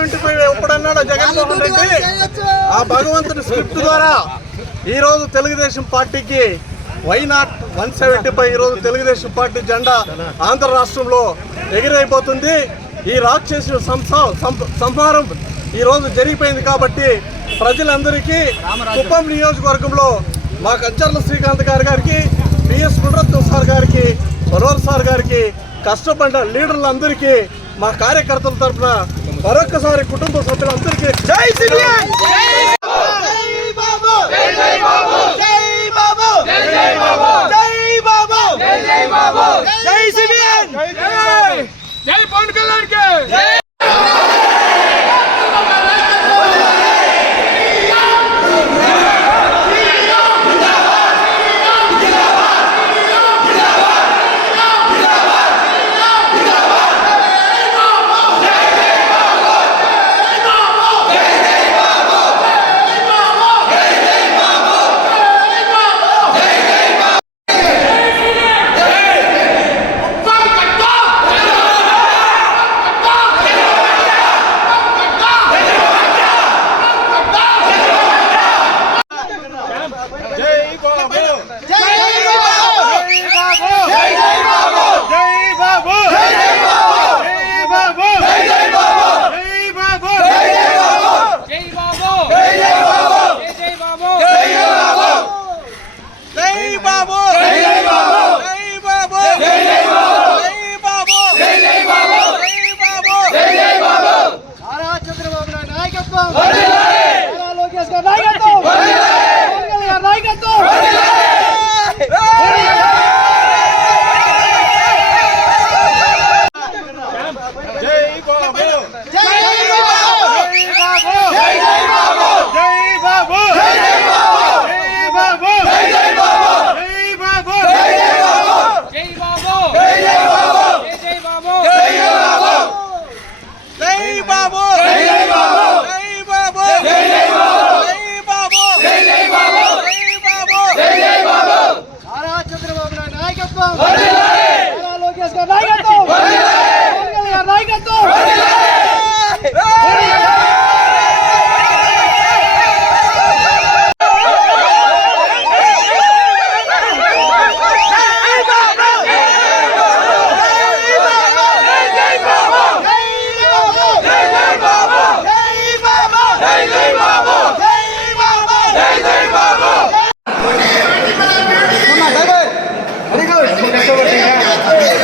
175 ఎప్పుడన్నాడో జగన్మోహన్ రెడ్డి ఆ భగవంతుని స్క్రిప్ట్ ద్వారా ఈరోజు తెలుగుదేశం పార్టీకి వై నాట్ 175 ఈరోజు తెలుగుదేశం పార్టీ జెండా ఆంధ్ర రాష్ట్రంలో ఎగిరైపోతుంది. ఈ రాక్షసు సంహారం ఈరోజు జరిగిపోయింది కాబట్టి ప్రజలందరికీ కుప్పం నియోజకవర్గంలో మా కంచర్ల శ్రీకాంత్ గారికి పిఎస్ పునరత్నం సార్ గారికి మనోహర్ సార్ గారికి కష్టపడ్డ లీడర్లందరికీ మా కార్యకర్తల తరఫున మరొకసారి కుటుంబ సభ్యులందరికీ జై సిబిఎన్ జై పవన్ కళ్యాణ్ Very good.